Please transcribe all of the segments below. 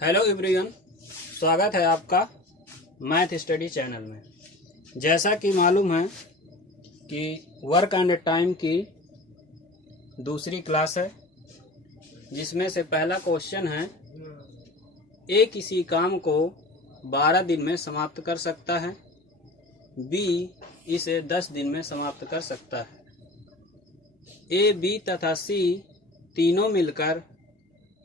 Hello everyone, स्वागत है आपका मैथ स्टडी चैनल में। जैसा कि मालूम है कि वर्क एंड टाइम की दूसरी क्लास है, जिसमें से पहला क्वेश्चन है ए किसी काम को 12 दिन में समाप्त कर सकता है, बी इसे 10 दिन में समाप्त कर सकता है। ए, बी तथा सी तीनों मिलकर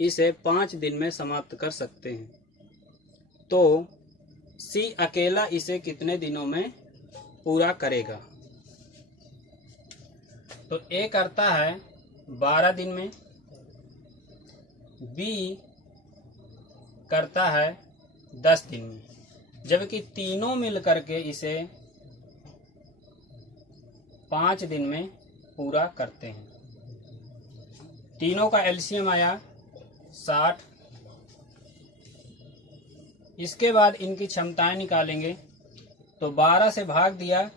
इसे 5 दिन में समाप्त कर सकते हैं, तो सी अकेला इसे कितने दिनों में पूरा करेगा? तो ए करता है 12 दिन में, बी करता है 10 दिन में, जबकि तीनों मिलकर के इसे 5 दिन में पूरा करते हैं। तीनों का एलसीएम आया 60। इसके बाद इनकी क्षमताएं निकालेंगे, तो 12 से भाग दिया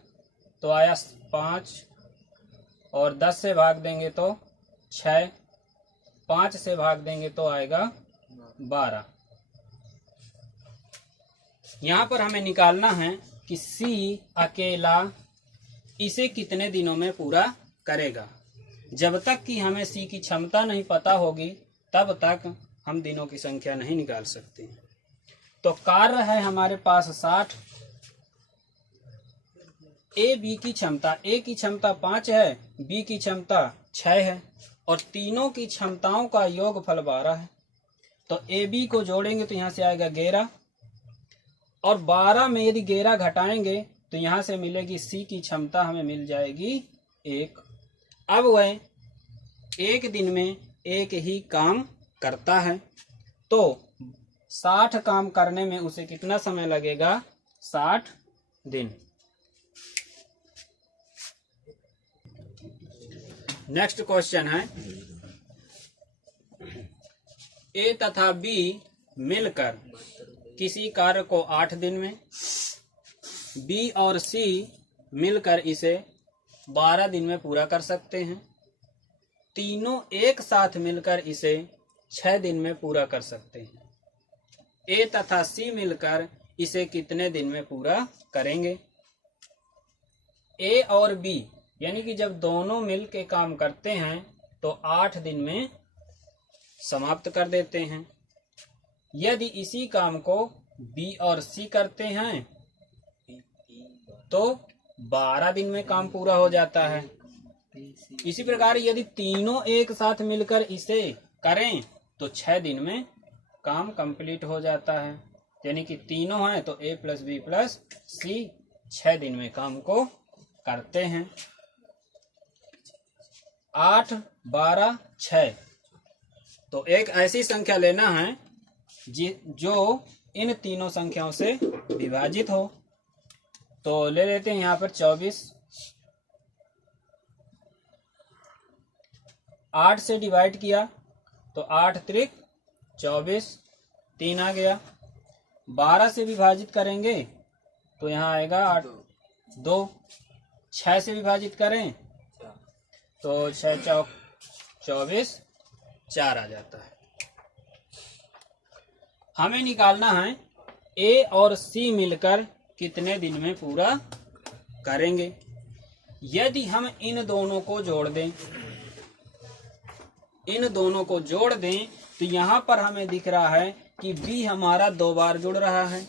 तो आया 5, और 10 से भाग देंगे तो 6, 5 से भाग देंगे तो आएगा 12। यहाँ पर हमें निकालना है कि सी अकेला इसे कितने दिनों में पूरा करेगा। जब तक कि हमें सी की क्षमता नहीं पता होगी, तब तक हम दिनों की संख्या नहीं निकाल सकते। तो कार्य है हमारे पास 60। ए बी की क्षमता, ए की क्षमता 5 है, बी की क्षमता 6 है, और तीनों की क्षमताओं का योगफल 12 है। तो ए बी को जोड़ेंगे तो यहाँ से आएगा 11, और 12 में यदि 11 घटाएंगे तो यहाँ से मिलेगी सी की क्षमता, हमें मिल जाएगी 1। अब वह एक दिन में एक ही काम करता है, तो 60 काम करने में उसे कितना समय लगेगा? 60 दिन। नेक्स्ट क्वेश्चन है, ए तथा बी मिलकर किसी कार्य को 8 दिन में, बी और सी मिलकर इसे 12 दिन में पूरा कर सकते हैं। तीनों एक साथ मिलकर इसे 6 दिन में पूरा कर सकते हैं। ए तथा सी मिलकर इसे कितने दिन में पूरा करेंगे? ए और बी यानी कि जब दोनों मिल के काम करते हैं तो 8 दिन में समाप्त कर देते हैं। यदि इसी काम को बी और सी करते हैं तो 12 दिन में काम पूरा हो जाता है। इसी प्रकार यदि तीनों एक साथ मिलकर इसे करें तो 6 दिन में काम कंप्लीट हो जाता है। यानी कि तीनों हैं तो ए प्लस बी प्लस सी 6 दिन में काम को करते हैं। 8, 12, 6, तो एक ऐसी संख्या लेना है जो इन तीनों संख्याओं से विभाजित हो। तो ले लेते हैं यहाँ पर 24। 8 से डिवाइड किया तो 8 त्रिक 24, 3 आ गया। 12 से विभाजित करेंगे तो यहाँ आएगा 8, 2। 6 से विभाजित करें तो 6 चौक 24, 4 आ जाता है। हमें निकालना है ए और सी मिलकर कितने दिन में पूरा करेंगे। यदि हम इन दोनों को जोड़ दें तो यहाँ पर हमें दिख रहा है कि बी हमारा 2 बार जुड़ रहा है,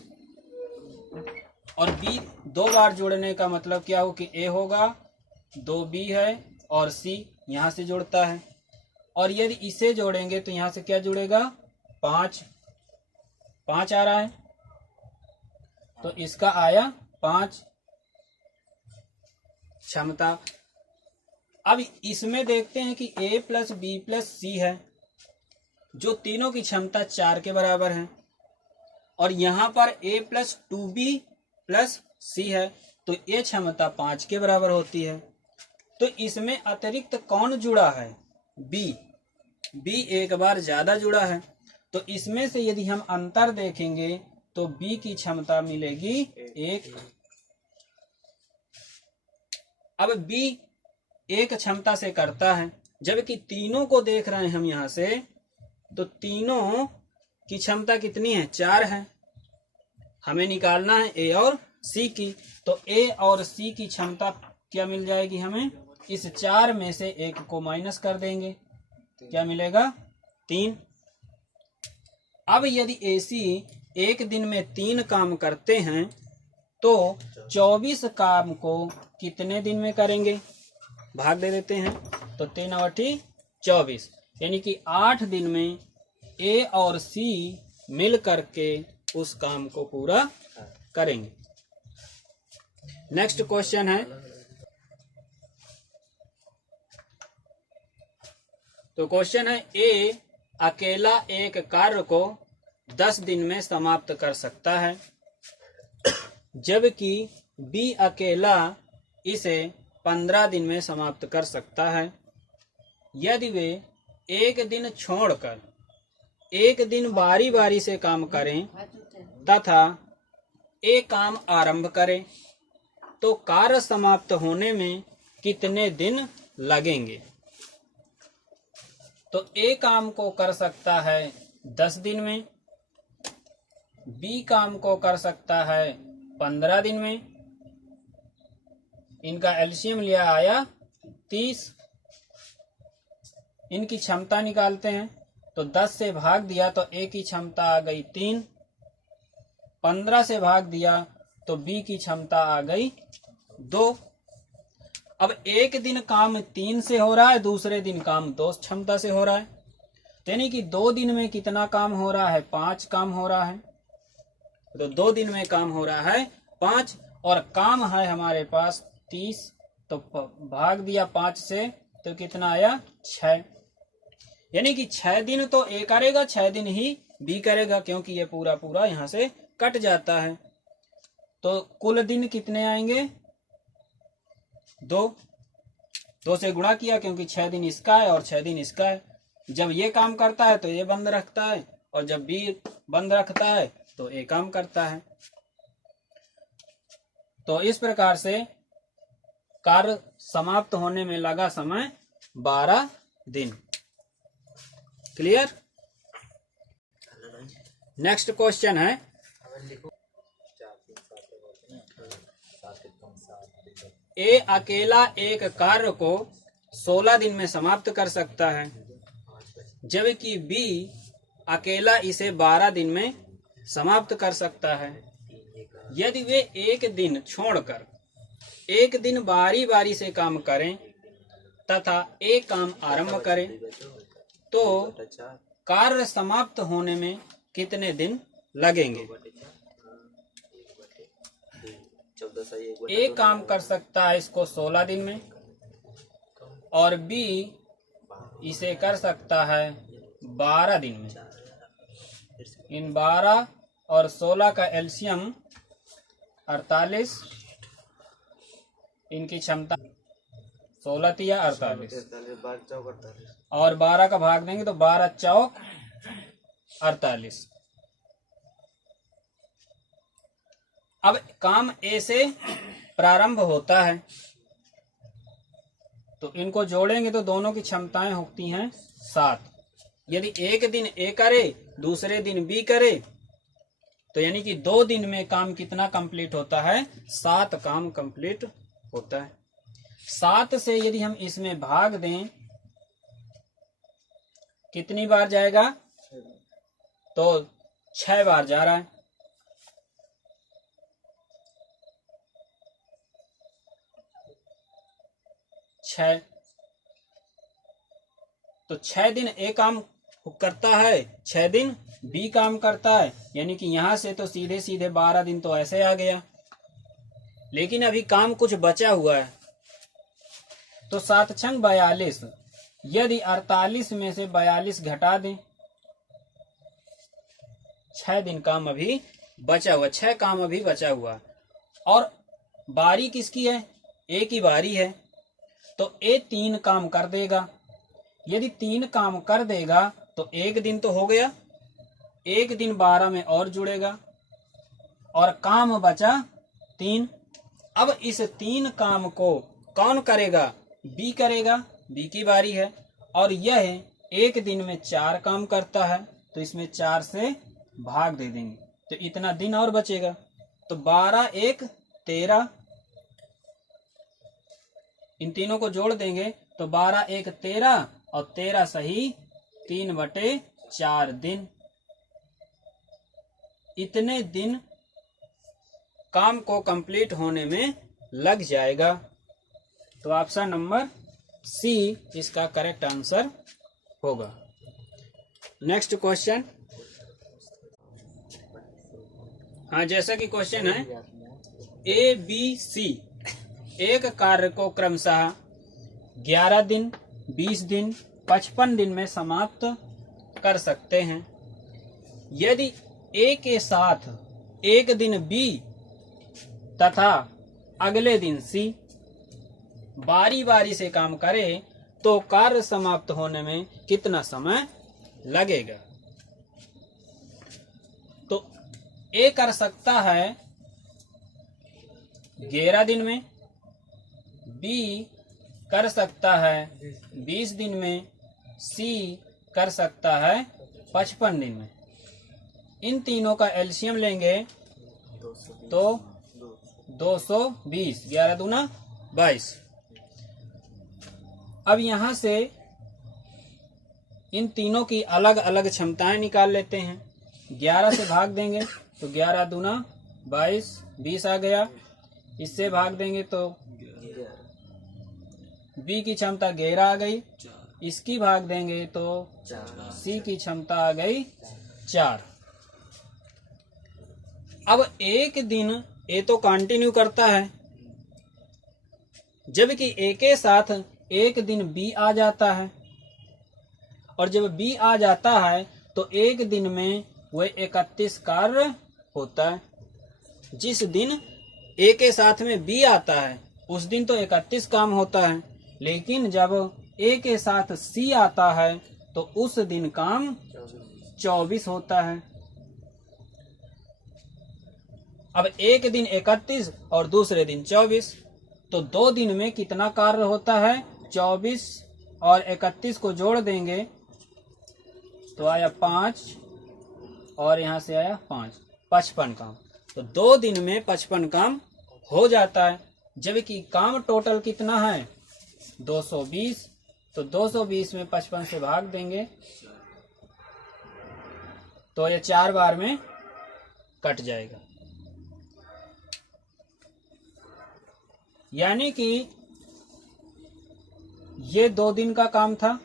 और बी 2 बार जुड़ने का मतलब क्या हो कि ए होगा, 2b है, और सी यहाँ से जुड़ता है। और यदि इसे जोड़ेंगे तो यहाँ से क्या जुड़ेगा? 5 आ रहा है, तो इसका आया 5 क्षमता। अब इसमें देखते हैं कि a प्लस बी प्लस सी है, जो तीनों की क्षमता 4 के बराबर है, और यहाँ पर a प्लस 2b प्लस सी है, तो ये क्षमता 5 के बराबर होती है। तो इसमें अतिरिक्त कौन जुड़ा है? b एक बार ज्यादा जुड़ा है, तो इसमें से यदि हम अंतर देखेंगे तो b की क्षमता मिलेगी 1। अब b एक क्षमता से करता है, जबकि तीनों को देख रहे हैं हम यहाँ से, तो तीनों की क्षमता कितनी है? 4 है। हमें निकालना है ए और सी की। तो ए और सी की क्षमता क्या मिल जाएगी हमें? इस 4 में से 1 को माइनस कर देंगे, क्या मिलेगा? 3। अब यदि एसी एक दिन में 3 काम करते हैं तो 24 काम को कितने दिन में करेंगे? भाग दे देते हैं। तो 3 और 24, यानी कि 8 दिन में ए और सी मिल करके उस काम को पूरा करेंगे। नेक्स्ट क्वेश्चन है, तो क्वेश्चन है ए अकेला एक कार्य को 10 दिन में समाप्त कर सकता है, जबकि बी अकेला इसे 15 दिन में समाप्त कर सकता है। यदि वे एक दिन छोड़कर एक दिन बारी बारी से काम करें तथा एक काम आरंभ करें तो कार्य समाप्त होने में कितने दिन लगेंगे? तो ए काम को कर सकता है 10 दिन में, बी काम को कर सकता है 15 दिन में। इनका एलसीएम लिया आया 30। इनकी क्षमता निकालते हैं तो 10 से भाग दिया तो ए की क्षमता आ गई 3, 15 से भाग दिया तो बी की क्षमता आ गई 2। अब एक दिन काम 3 से हो रहा है, दूसरे दिन काम 2 क्षमता से हो रहा है, यानी कि 2 दिन में कितना काम हो रहा है? 5 काम हो रहा है। तो 2 दिन में काम हो रहा है 5 और काम है हमारे पास 30, तो भाग दिया 5 से तो कितना आया? 6। यानी कि 6 दिन तो ए करेगा, 6 दिन ही बी करेगा, क्योंकि ये पूरा पूरा यहां से कट जाता है। तो कुल दिन कितने आएंगे? 2 से गुणा किया, क्योंकि 6 दिन इसका है और 6 दिन इसका है। जब ये काम करता है तो ये बंद रखता है, और जब बी बंद रखता है तो ए काम करता है। तो इस प्रकार से कार्य समाप्त होने में लगा समय 12 दिन। क्लियर? नेक्स्ट क्वेश्चन है, ए अकेला एक कार्य को 16 दिन में समाप्त कर सकता है, जबकि बी अकेला इसे 12 दिन में समाप्त कर सकता है। यदि वे एक दिन छोड़कर एक दिन बारी बारी से काम करें तथा एक काम आरंभ करें तो कार्य समाप्त होने में कितने दिन लगेंगे? ए काम कर सकता है इसको 16 दिन में, और बी इसे कर सकता है 12 दिन में। इन 12 और 16 का एलसीएम 48, इनकी क्षमता 16 या 48, और 12 का भाग देंगे तो 12 चौक 48। अब काम ए से प्रारंभ होता है, तो इनको जोड़ेंगे तो दोनों की क्षमताएं होती हैं 7। यदि एक दिन ए करे, दूसरे दिन बी करे, तो यानी कि 2 दिन में काम कितना कंप्लीट होता है? 7 काम कंप्लीट होता है। 7 से यदि हम इसमें भाग दें कितनी बार जाएगा? तो 6 बार जा रहा है। तो 6 दिन ए काम करता है, 6 दिन बी काम करता है, यानी कि यहां से तो सीधे सीधे 12 दिन तो ऐसे आ गया। लेकिन अभी काम कुछ बचा हुआ है, तो 7 छंग 42, यदि 48 में से 42 घटा दें, 6 दिन काम अभी बचा हुआ, 6 काम अभी बचा हुआ। और बारी किसकी है? ए की बारी है, तो ए 3 काम कर देगा। यदि 3 काम कर देगा तो 1 दिन तो हो गया, 1 दिन 12 में और जुड़ेगा, और काम बचा 3। अब इस 3 काम को कौन करेगा? बी करेगा, बी की बारी है, और यह 1 दिन में 4 काम करता है, तो इसमें 4 से भाग दे देंगे तो इतना दिन और बचेगा। तो 12 1 13, इन तीनों को जोड़ देंगे तो 12 1 13 और 13 सही 3/4 दिन। इतने दिन काम को कंप्लीट होने में लग जाएगा। तो ऑप्शन नंबर सी इसका करेक्ट आंसर होगा। Next question. हाँ, जैसा कि क्वेश्चन है ए बी सी एक कार्य को क्रमशः 11 दिन, 20 दिन, 55 दिन में समाप्त कर सकते हैं। यदि ए के साथ एक दिन बी तथा अगले दिन सी बारी बारी से काम करे तो कार्य समाप्त होने में कितना समय लगेगा। तो ए कर सकता है 11 दिन में, बी कर सकता है 20 दिन में, सी कर सकता है 55 दिन में। इन तीनों का एलसीएम लेंगे तो 220, 11 दूना 22। अब यहां से इन तीनों की अलग अलग क्षमताएं निकाल लेते हैं। 11 से भाग देंगे तो 11 दूना 22, 20 आ गया। इससे भाग देंगे तो बी की क्षमता 11 आ गई। इसकी भाग देंगे तो सी की क्षमता आ गई 4। अब एक दिन ए तो कंटिन्यू करता है, जबकि ए के साथ एक दिन बी आ जाता है। और जब बी आ जाता है तो एक दिन में वह 31 कार्य होता है। जिस दिन ए के साथ में बी आता है उस दिन तो 31 काम होता है, लेकिन जब ए के साथ सी आता है तो उस दिन काम 24 होता है। अब एक दिन 31 और दूसरे दिन 24, तो 2 दिन में कितना कार्य होता है? 24 और 31 को जोड़ देंगे तो आया 5 और यहाँ से आया 5, 55 काम। तो 2 दिन में 55 काम हो जाता है, जबकि काम टोटल कितना है? 220। तो 220 में 55 से भाग देंगे तो ये 4 बार में कट जाएगा। यानी कि ये 2 दिन का काम था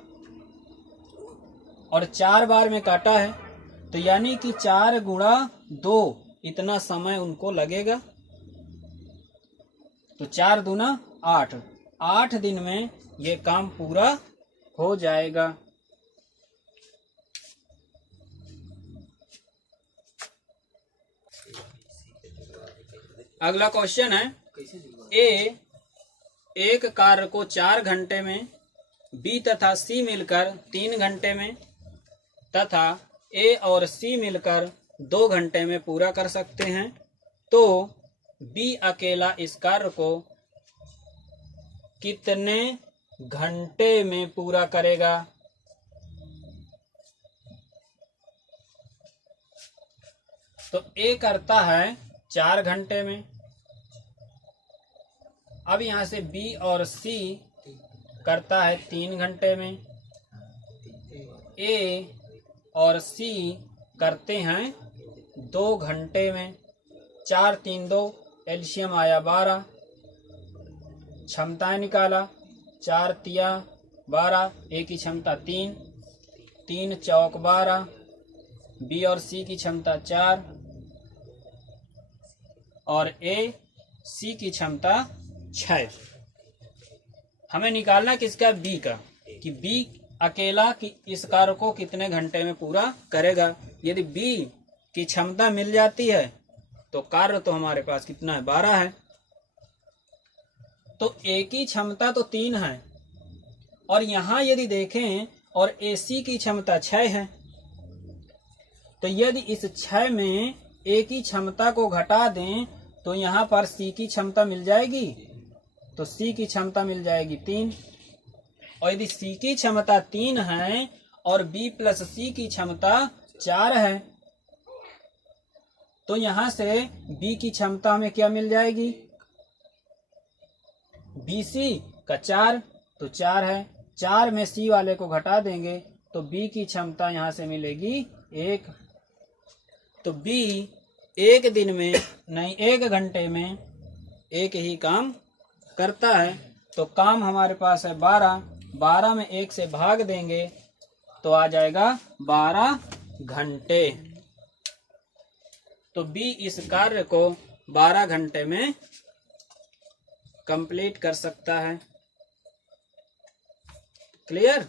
और 4 बार में काटा है, तो यानी कि 4 गुणा 2 इतना समय उनको लगेगा। तो 4 दूना 8, 8 दिन में ये काम पूरा हो जाएगा। अगला क्वेश्चन है, ए एक कार्य को 4 घंटे में, बी तथा सी मिलकर 3 घंटे में तथा ए और सी मिलकर 2 घंटे में पूरा कर सकते हैं, तो बी अकेला इस कार्य को कितने घंटे में पूरा करेगा? तो ए करता है 4 घंटे में। अब यहां से बी और सी करता है 3 घंटे में। ए और सी करते हैं 2 घंटे में। 4 3 2, एलसीएम आया 12। क्षमताएं निकाला, 4 तिया 12, ए की क्षमता 3, 3 चौक 12, बी और सी की क्षमता 4 और ए सी की क्षमता 6। हमें निकालना किसका? बी का, कि बी अकेला कि इस कार्य को कितने घंटे में पूरा करेगा। यदि बी की क्षमता मिल जाती है तो कार्य तो हमारे पास कितना है? 12 है। तो ए की क्षमता तो 3 है और यहां यदि देखें और ए सी की क्षमता 6 है, तो यदि इस 6 में ए की क्षमता को घटा दें तो यहां पर सी की क्षमता मिल जाएगी। तो सी की क्षमता मिल जाएगी 3। और यदि सी की क्षमता 3 है और बी प्लस सी की क्षमता 4 है, तो यहां से बी की क्षमता हमें क्या मिल जाएगी, BC का 4, तो 4 है, 4 में C वाले को घटा देंगे तो B की क्षमता यहां से मिलेगी 1। तो B 1 दिन में नहीं 1 घंटे में एक ही काम करता है। तो काम हमारे पास है 12, 12 में 1 से भाग देंगे तो आ जाएगा 12 घंटे। तो B इस कार्य को 12 घंटे में कंप्लीट कर सकता है। क्लियर।